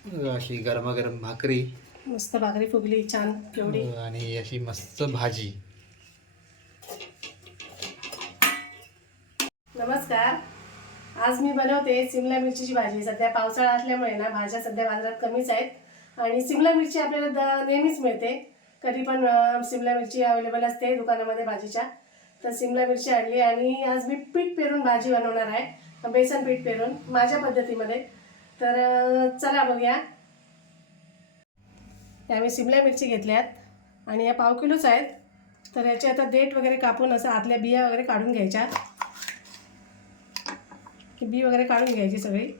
अशी गरमागरम भाकरी मस्त भाकरी फुगली छान केवढी. आणि अशी मस्त भाजी. नमस्कार. आज मी बनवते सिमला मिरचीची भाजी. सध्या पावसाळा असल्यामुळे ना भाज्या सध्या बाजारात कमीच आहेत आणि सिमला मिरची आपल्याला नेहमीच मिळते. कधी पण सिमला मिरची अवेलेबल असते दुकानामध्ये भाजीच्या. तर सिमला मिरची आणली आणि आज मी पीठ पेरून भाजी बनवणार आहे, बेसन पीठ पेरून माझ्या पद्धतीमध्ये. तर चला बघूया. त्यामुळे सिमला मिरची घेतल्यात आणि या पाव किलोच आहेत. तर याचे आता देठ वगैरे कापून असं आतल्या बिया वगैरे काढून घ्यायच्या. बी वगैरे काढून घ्यायची सगळी.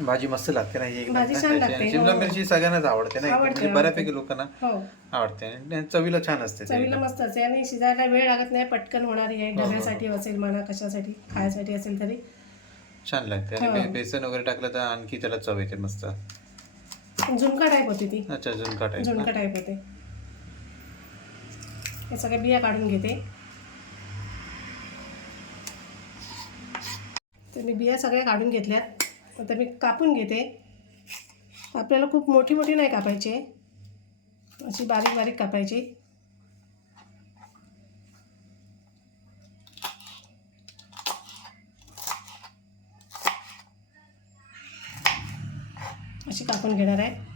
भाजी मस्त लागते ना ही, भाजी छान लागते. शिमला मिरची सगळ्यांनाच आवडते ना, आवडते, म्हणजे बऱ्यापैकी लोकांना हो आवडते आणि चवीला छान असते. चवीला मस्त असते आणि शिजायला वेळ लागत नाही, पटकन होणारी आहे. डब्यासाठी असेल म्हणा, कशासाठी खायसाठी असेल तरी छान लागते. आणि बेसन वगैरे टाकलं तर आणखी त्याला चव येते मस्त. झुणका टाईप होती ती. अच्छा, झुणका टाईप होते. हे सगळ्या बिया काढून घेते. तर मी बिया सगळ्या काढून घेतल्यात. आता मी कापून घेते. आपल्याला खूप मोठी मोठी नाही कापायची, अशी बारीक बारीक कापायची. अशी कापून घेणार आहे.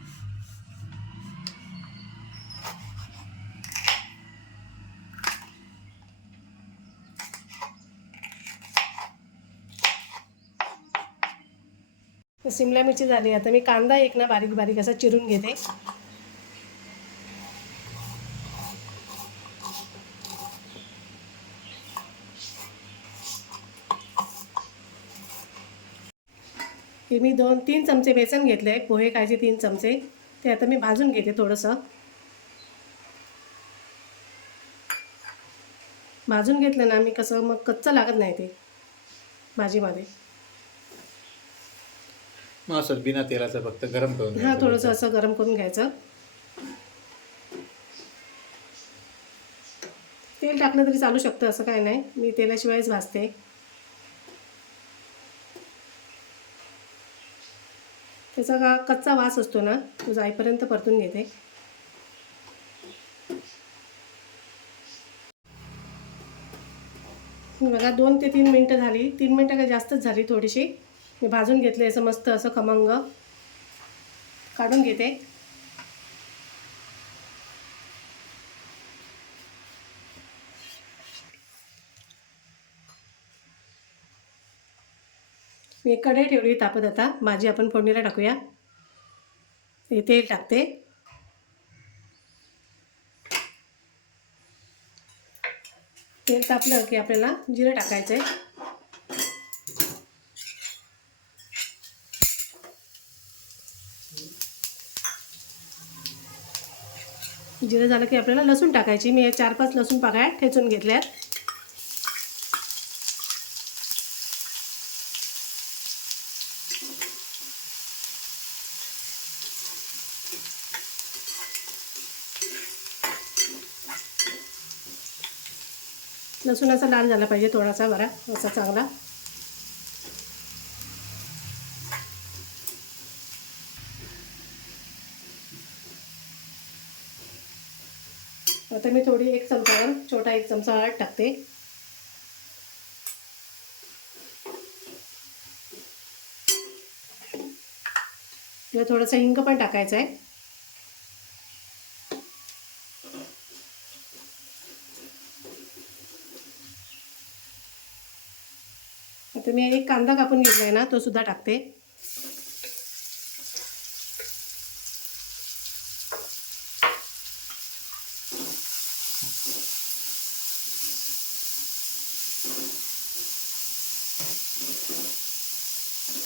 सिमला मिरची झाली. आता मी कांदा एक ना बारीक बारीक असा चिरून घेते. हे मी 2-3 चमचे बेसन घेतले, पोहे खायचे 3 चमचे. ते आता मी भाजून घेते थोडंसं. भाजून घेतलं ना मी कसं मग कच्चं लागत नाही ते भाजीमध्ये. मग असं बिना तेलाचं फक्त गरम करून हां, थोडंसं असं गरम करून घ्यायचं. तेल टाकलं तरी चालू शकतं, असं काय नाही. मी तेलाशिवायच भाजते. त्याचा कच्चा वास असतो ना, तो जाईपर्यंत परतून घेते. बघा 2 ते 3 मिनटं झाली. 3 मिनटं काय जास्तच झाली थोडीशी. मी भाजून घेतले असं मस्त असं खमंग. काढून घेते. मी एक कढई ठेवली तापत. आता भाजी आपण फोडणीला टाकूया. तेल टाकते. तेल तापलं की आपल्याला जिरं टाकायचं आहे. जिरं झालं की आपल्याला लसूण टाकायची. मी 4-5 लसूण पाकळ्या ठेचून घेतल्यात. लसूण असा लाल झाला पाहिजे थोडासा, बरा असा चांगला. आता मी थोडी 1 चमचावर छोटा 1 चमचा हळद टाकते. किंवा थोडंसं हिंग पण टाकायचं आहे. आता मी एक कांदा कापून घेतलाय ना, तो सुद्धा टाकते.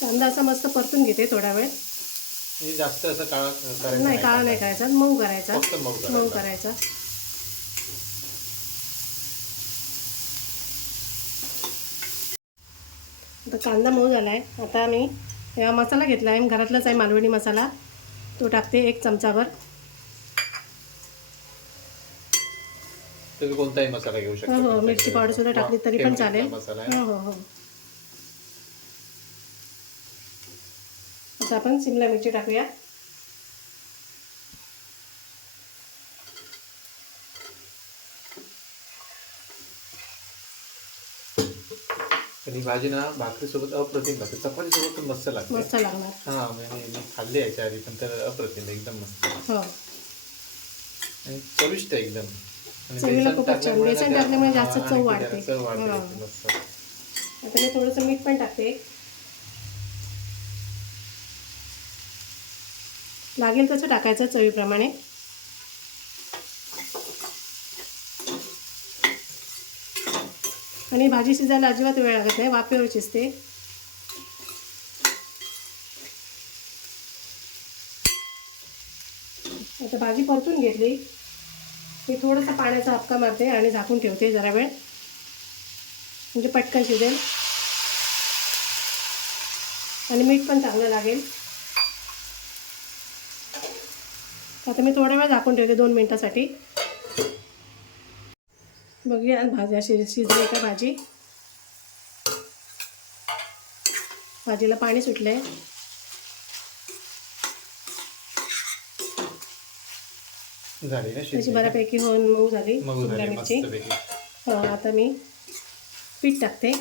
कांदा असा मस्त परतून घेते थोडा वेळ. जास्त असं काळा करायचं नाही, काळा नाही करायचा, मऊ करायचा. फक्त मऊ करायचा. आता कांदा मऊ झाला आहे. आता मी मसाला घेतला आहे, घरातलाच आहे मालवणी मसाला, तो टाकते 1 चमचाभर. तुम्ही कोणताही मसाला घेऊ शकता. हो, मिरची पावडर सुद्धा टाकली तरी पण चालेल. मसाला आहे. हो. आता आपण शिमला मिरची टाकूया. आणि भाजी ना भाकरीसोबत अप्रतिम लागते, चपातीसोबत पण मस्त लागते. मस्त लागणार. हा, मी खाल्ली याच्या आधी पण तर अप्रतिम एकदम मस्त. हो, आणि चविष्ट एकदम. आणि चवीला खूपच छान. बेसन टाकल्यामुळे जास्त चव वाढते. चव वाढते मस्त. आता मी थोडंसं मीठ पण टाकते, लागेल तसं टाकायचं चवीप्रमाणे. आणि भाजी शिजायला अजिबात वेळ लागत नाही, वाफेवर शिजते. आता भाजी परतून घेतली मी थोडंसं पाण्याचा हापका मारते आणि झाकून ठेवते जरा वेळ, म्हणजे पटकन शिजेल आणि मीठ पण चांगलं लागेल. आता मी थोडा वेळ झाकून ठेवते 2 मिनिटासाठी. बघूया भाज्या शिजली का भाजी. भाजीला पाणी सुटलं आहे. झाली ना त्याची बऱ्यापैकी होऊन मऊ झाली शिमला मिरची. हो, आता मी पीठ टाकते.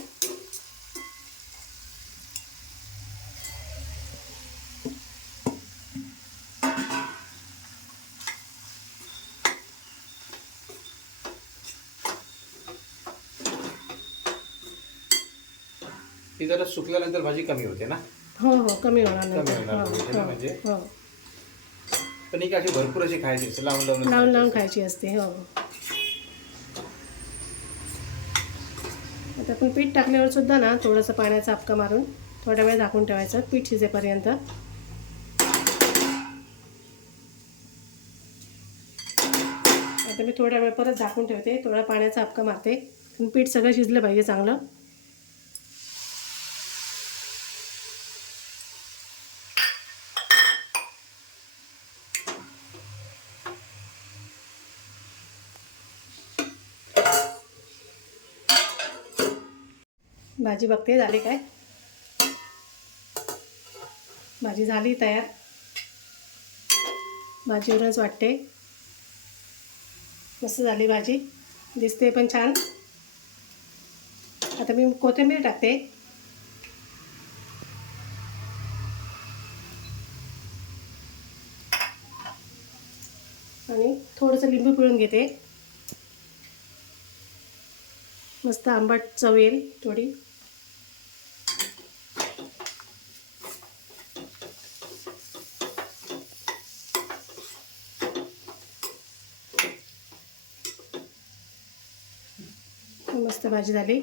ती जरा सुकल्यानंतर भाजी कमी होते ना. हो, कमी होणार म्हणजे. पण ही अशी भरपूर अशी खायची असते, लावून खायची असते. हो, आता आपण पीठ टाकल्यावर सुद्धा ना थोडंसं पाण्याचा हापका मारून थोडा वेळ झाकून ठेवायचं पीठ शिजेपर्यंत. आता मी थोडा वेळ परत झाकून ठेवते, थोडा पाण्याचा हापका मारते. पीठ सगळं शिजलं पाहिजे चांगलं. भाजी बघते झाली काय. भाजी झाली तयार. भाजीवरच वाटते मस्त झाली भाजी, दिसते पण छान. आता मी कोथिंबीर टाकते. आणि थोडंसं लिंबू पिळून घेते, मस्त आंबट चव येईल थोडी. मस्त भाजी झाली.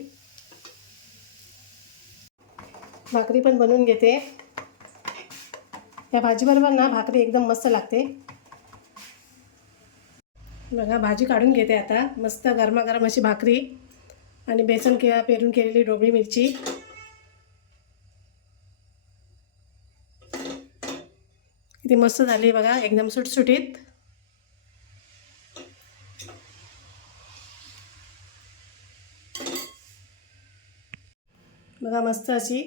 भाकरी पण बनवून घेते. या भाजीबरोबर ना भाकरी एकदम मस्त लागते. बघा भाजी काढून घेते आता. मस्त गरमागरम अशी भाकरी आणि बेसन पेरून केलेली ढोबळी मिरची. किती मस्त झाली बघा, एकदम सुटसुटीत. बघा मस्त अशी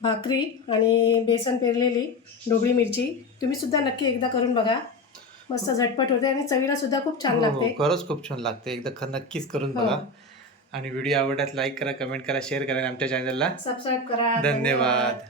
भाकरी आणि बेसन पेरलेली ढोबळी मिरची. तुम्ही सुद्धा नक्की एकदा करून बघा, मस्त झटपट होते आणि चवीला सुद्धा खूप छान लागते. खरंच खूप छान लागते, एकदा नक्कीच करून बघा. आणि व्हिडिओ आवडल्यास लाईक करा, कमेंट करा, शेअर करा आणि आमच्या चॅनलला सबस्क्राईब करा. धन्यवाद.